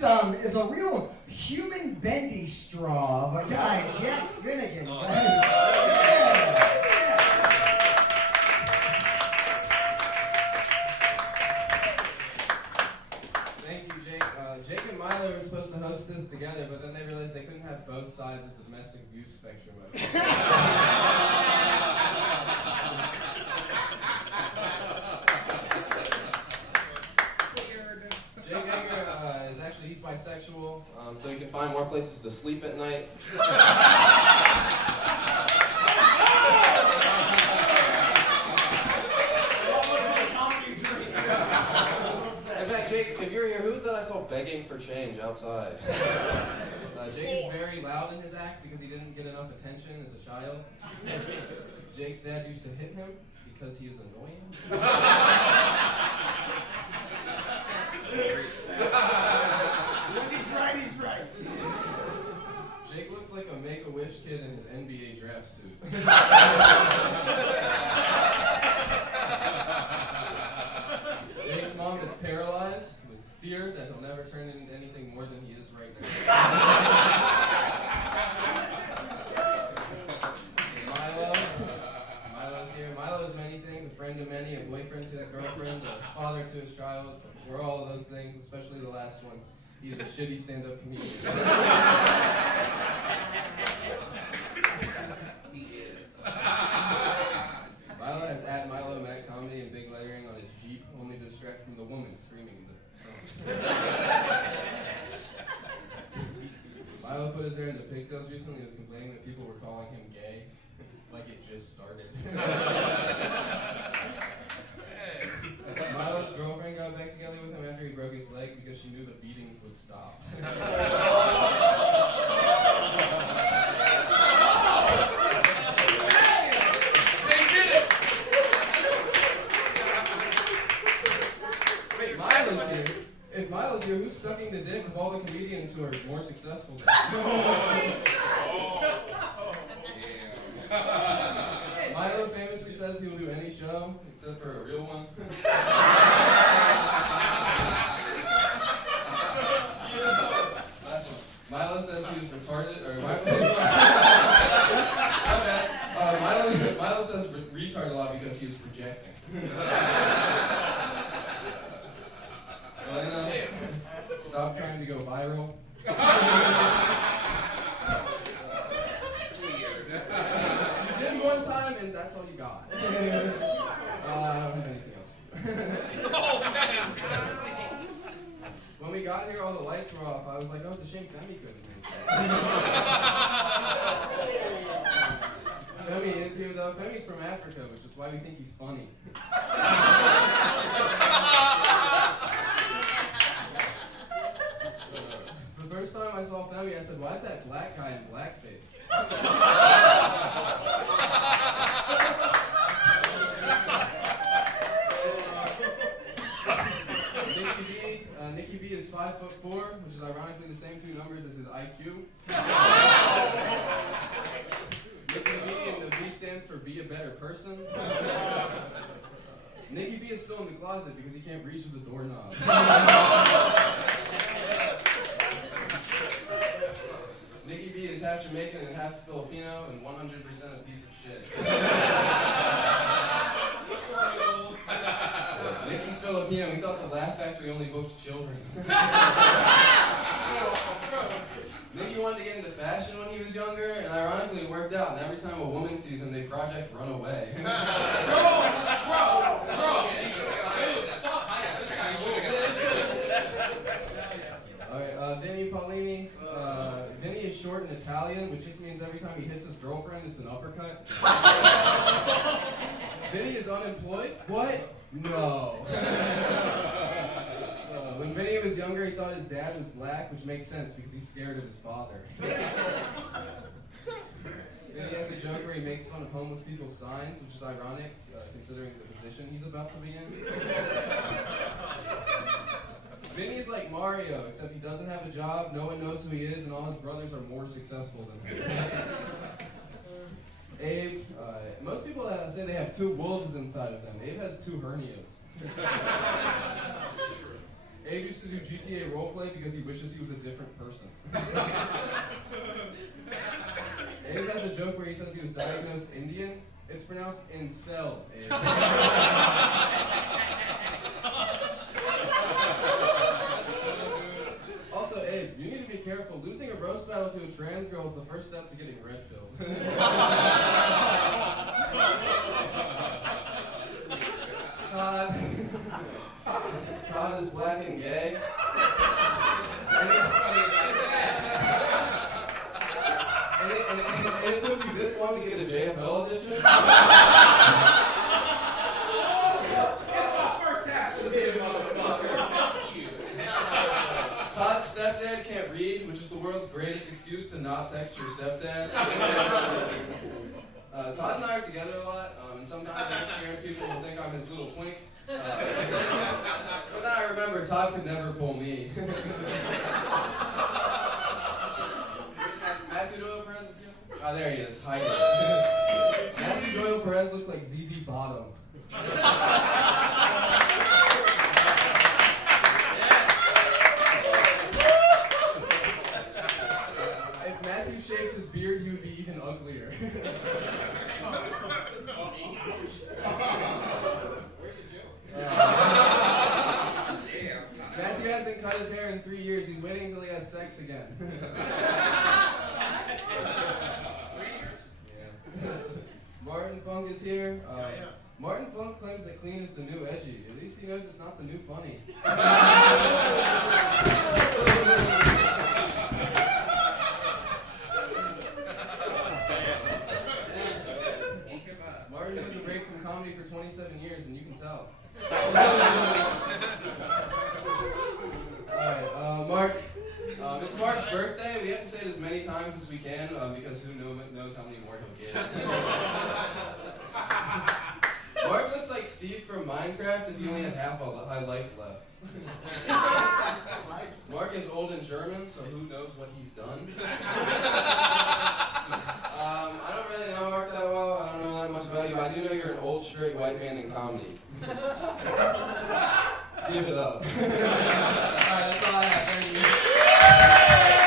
next is a real human bendy straw of a guy, Jack Finnegan. Oh. Thank you, Jake. Jake and Milo were supposed to host this together, but then they realized they couldn't have both sides of the domestic abuse spectrum. Jake Edgar is actually, he's bisexual, so he can find more places to sleep at night. In fact, Jake, if you're here, who's that I saw begging for change outside? Jake is very loud in his act because he didn't get enough attention as a child. Jake's dad used to hit him because he is annoying. When he's right, he's right. Jake looks like a Make-A-Wish kid in his NBA draft suit. Jake's mom is paralyzed with fear that he'll never turn into anything more than he is right now. Milo's here. Milo is many things, a friend to many, a boyfriend to his girlfriend, a father to his child. We're all of those things, especially the last one. He's a shitty stand-up comedian. He is. Milo has @Milo Matt Comedy in big lettering on his Jeep, only to distract from the woman screaming in the song. Milo put his hair into pigtails recently and was complaining that people were calling him gay, like it just started. Milo's girlfriend got back together with him after he broke his leg because she knew the beatings would stop. If Milo's here, who's sucking the dick of all the comedians who are more successful than him? Milo famously says he will do any show except for a real one. Last one. Milo says he's retarded, or Milo says retard a lot because he's projecting. Stop trying to go viral. You did one time, and that's all you got. I don't have anything else for you. When we got here, all the lights were off. I was like, oh, it's a shame Femi couldn't make it. Femi is here, though. Femi's from Africa, which is why we think he's funny. The first time I saw Femi, I said, why is that black guy in blackface? Nikki B is 5'4", which is ironically the same two numbers as his IQ. Nikki B, and the B stands for be a better person. Nikki B is still in the closet because he can't reach the doorknob. Nikki B is half Jamaican and half Filipino and 100% a piece of shit. Nikki's Filipino. We thought the Laugh Factory only booked children. Nikki wanted to get into fashion when he was younger, and ironically it worked out. And every time a woman sees him, they project run away. Alright, Vinny Paulini. Vinny is short in Italian, which just means every time he hits his girlfriend, it's an uppercut. Vinny is unemployed? What? No. When Vinny was younger, he thought his dad was black, which makes sense because he's scared of his father. Vinny has a joke where he makes fun of homeless people's signs, which is ironic, considering the position he's about to be in. Vinny is like Mario, except he doesn't have a job, no one knows who he is, and all his brothers are more successful than him. Abe, most people say they have two wolves inside of them. Abe has two hernias. Abe used to do GTA roleplay because he wishes he was a different person. Abe has a joke where he says he was diagnosed Indian. It's pronounced incel, Abe. Also, Abe, you need to be careful. Losing a roast battle to a trans girl is the first step to getting red pilled. Todd is black and gay. And it took you this long to get a JFL edition? It's my first half of the video, motherfucker. Fuck you. Todd's stepdad can't read, which is the world's greatest excuse to not text your stepdad. Todd and I are together a lot, and sometimes on Instagram people will think I'm his little twink. But then I remember Todd could never pull me. Matthew Doyle Perez is here? Oh, there he is. Hi. Matthew Doyle Perez looks like ZZ Bottom. If Matthew shaved his beard, he would be even uglier. Matthew hasn't cut his hair in 3 years. He's waiting until he has sex again. 3 years? Yeah. Martin Funk is here. Martin Funk claims that clean is the new edgy. At least he knows it's not the new funny. Martin took a break from comedy for 27 years, and you can tell. Alright, Mark. It's Mark's birthday. We have to say it as many times as we can because who knows how many more he'll get. Mark looks like Steve from Minecraft if he only had half a life left. Mark is old and German, so who knows what he's done. I don't really know Mark that well. I don't know that much about you, but I do know you're an old straight white man in comedy. Give it up. Alright, that's all I have. Thank you.